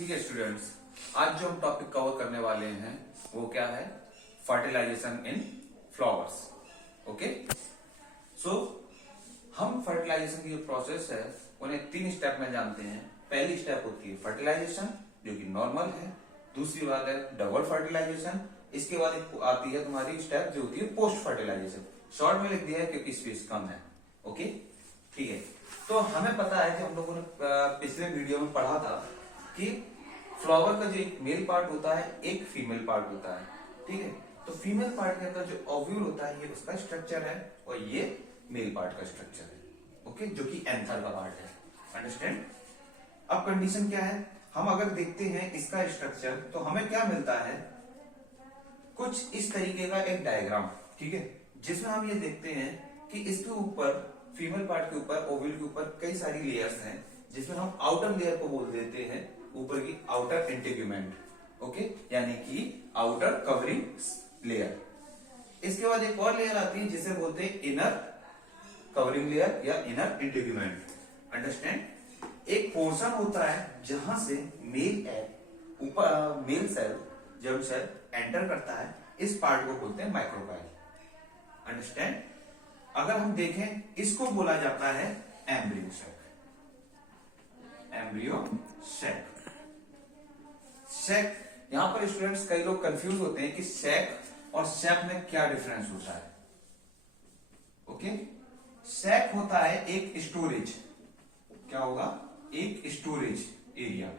ठीक है स्टूडेंट्स, आज जो हम टॉपिक कवर करने वाले हैं वो क्या है? फर्टिलाइजेशन इन फ्लावर्स। ओके, सो हम फर्टिलाइजेशन की जो प्रोसेस है उन्हें 3 स्टेप में जानते हैं। पहली स्टेप होती है फर्टिलाइजेशन जो कि नॉर्मल है, दूसरी बात है डबल फर्टिलाइजेशन, इसके बाद एक आती है तुम्हारी स्टेप जो होती है पोस्ट फर्टिलाइजेशन। शॉर्ट में लिख दिया है क्योंकि स्पेस कम है। ओके, ठीक है। तो हमें पता है कि हम लोगों ने पिछले वीडियो में पढ़ा था कि फ्लावर का जो एक मेल पार्ट होता है, एक फीमेल पार्ट होता है। ठीक है, तो फीमेल पार्ट के अंदर जो ओव्यूल होता है ये उसका स्ट्रक्चर है और ये मेल पार्ट का स्ट्रक्चर है। ओके, जो कि एंथर का पार्ट है। अंडरस्टैंड? अब कंडीशन क्या है, हम अगर देखते हैं इसका स्ट्रक्चर तो हमें क्या मिलता है, कुछ इस तरीके का एक डायग्राम। ठीक है, जिसमें हम ये देखते हैं कि इसके ऊपर फीमेल पार्ट के ऊपर ओव्यूल के ऊपर कई सारी लेयर्स हैं, जिसमें हम आउटर लेयर को बोल देते हैं ऊपर की आउटर इंटीग्यूमेंट। ओके, यानी कि आउटर कवरिंग लेयर। इसके बाद एक और लेयर आती है जिसे बोलते हैं इनर कवरिंग लेयर या इनर इंटीग्यूमेंट। अंडरस्टैंड? एक पोर्शन होता है जहां से मेल एग ऊपर male cell germ cell enter करता है, इस पार्ट को बोलते हैं माइक्रोकाइल। अंडरस्टैंड? अगर हम देखें इसको बोला जाता है embryo sac. Embryo sac. Sac, यहां पर स्टूडेंट्स कई लोग कंफ्यूज होते हैं कि सैक और सैक में क्या डिफरेंस होता है। ओके, सैक होता है एक स्टोरेज, क्या होगा, एक स्टोरेज एरिया,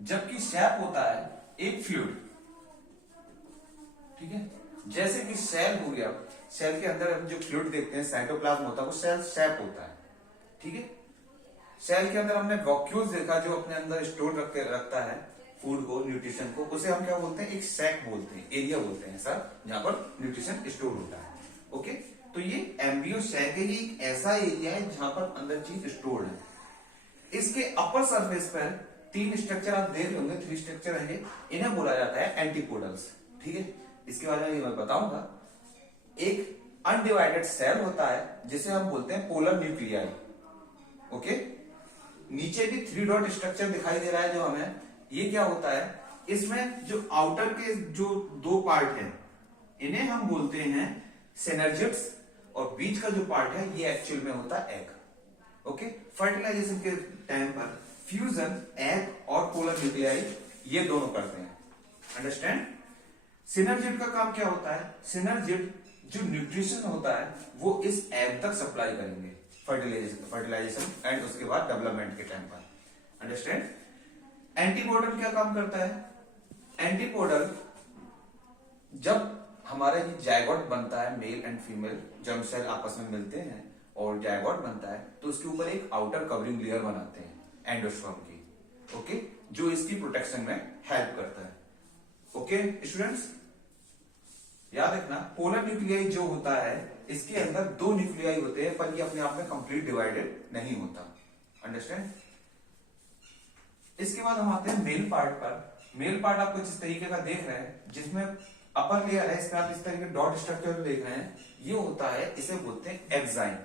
जबकि सैक होता है एक फ्लूइड। ठीक है, जैसे कि सेल हो गया, सेल के अंदर हम जो फ्लूइड देखते हैं साइटोप्लाज्म होता है वो सेल सैक होता है। ठीक है, सेल के अंदर हमने वॉक्यूल्स देखा जो अपने अंदर स्टोर रखता है फूड को, न्यूट्रिशन को, उसे हम क्या बोलते हैं, एक सैक बोलते हैं, एरिया बोलते हैं सर, जहां पर न्यूट्रिशन स्टोर होता है। ओके, तो ये एम्ब्रियो सैक है, ये एक ऐसा एरिया है जहां पर अंदर चीज स्टोर्ड है। इसके अपर सरफेस पर 3 स्ट्रक्चर आप देख रहे होंगे, 3 स्ट्रक्चर है, इन्हें बोला जाता है एंटीपोडल्स। ठीक है, इसके बारे में मैं बताऊंगा। एक अनडिवाइडेड सेल होता है जिसे हम बोलते हैं पोलर न्यूक्लियाई। ओके, नीचे भी 3 डॉट स्ट्रक्चर दिखाई दे रहा है जो हमें, ये क्या होता है, इसमें जो आउटर के जो 2 पार्ट हैं इन्हें हम बोलते हैं सिनर्जिड्स, और बीच का जो पार्ट है ये एक्चुअल में होता है एग। ओके, फर्टिलाइजेशन के टाइम पर फ्यूजन एग और पोलर न्यूक्लियाई ये दोनों करते हैं। अंडरस्टैंड? सिनर्जिड का काम क्या होता है, सिनर्जिड जो न्यूट्रिशन होता है वो इस एग तक सप्लाई करेंगे फर्टिलाइजेशन एंड उसके बाद डेवलपमेंट के टाइम पर। अंडरस्टैंड? एंटीपोडल क्या काम करता है, एंटीपोडल जब हमारा ये जायगोट बनता है, male and female germ cell आपस में मिलते हैं और जायगोट बनता है, तो उसके ऊपर एक आउटर कवरिंग लेयर बनाते हैं एंडोस्पर्म की। ओके, जो इसकी प्रोटेक्शन में हेल्प करता है। ओके स्टूडेंट्स, याद रखना पोलर न्यूक्लियाई जो होता है इसके अंदर 2 न्यूक्लियाई होते हैं, पर ये अपने आप में कंप्लीट डिवाइडेड नहीं होता। अंडरस्टैंड? इसके बाद हम आते हैं मेल पार्ट पर। मेल पार्ट आप कुछ इस तरीके का देख रहे हैं, जिसमें अपर लेयर है, इसमें आप इस तरीके डॉट स्ट्रक्चर देख रहे हैं, ये होता है, इसे बोलते हैं एक्साइन।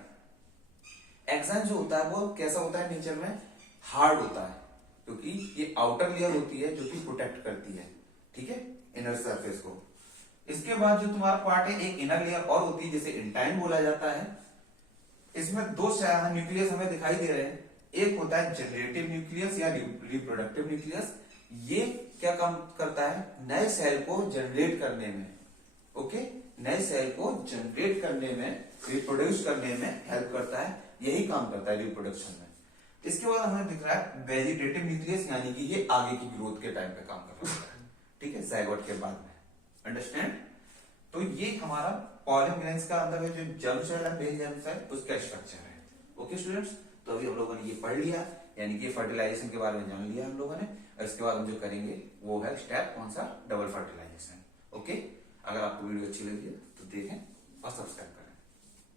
एक्साइन जो होता है वो कैसा होता है, नेचर में हार्ड होता है, क्योंकि ये आउटर लेयर होती है जो कि प्रोटेक्ट करती है, ठीक है, इनर सरफेस को। इसके बाद जो तुम्हारा पार्ट है, एक इनर लेयर और होती है जिसे इंटाइन बोला जाता है। इसमें 2 न्यूक्लियस हमें दिखाई दे रहे हैं, एक होता है जनरेटिव न्यूक्लियस या रिप्रोडक्टिव न्यूक्लियस। ये क्या काम करता है, नए सेल को जनरेट करने में। ओके, नए सेल को जनरेट करने में, रिप्रोड्यूस करने में हेल्प करता है, यही काम करता है रिप्रोडक्शन में। इसके बाद हमें दिख रहा है वेजिटेटिव न्यूक्लियस, यानी कि ये आगे की ग्रोथ के टाइम पे काम कर रहा है। ठीक है, जायगोट के बाद में। अंडरस्टैंड? तो ये हमारा पॉलन ग्रेन्स का अंदर में जो जर्म सेल है, मेल जर्म सेल, उसका स्ट्रक्चर है। ओके स्टूडेंट्स, तो अभी हम लोगों ने ये पढ़ लिया, यानी कि फर्टिलाइजेशन के बारे में जान लिया हम लोगों ने। और इसके बाद हम जो करेंगे वो है स्टेप कौन सा, डबल फर्टिलाइजेशन। ओके, अगर आपको वीडियो अच्छी लगी है तो देखें और सब्सक्राइब करें।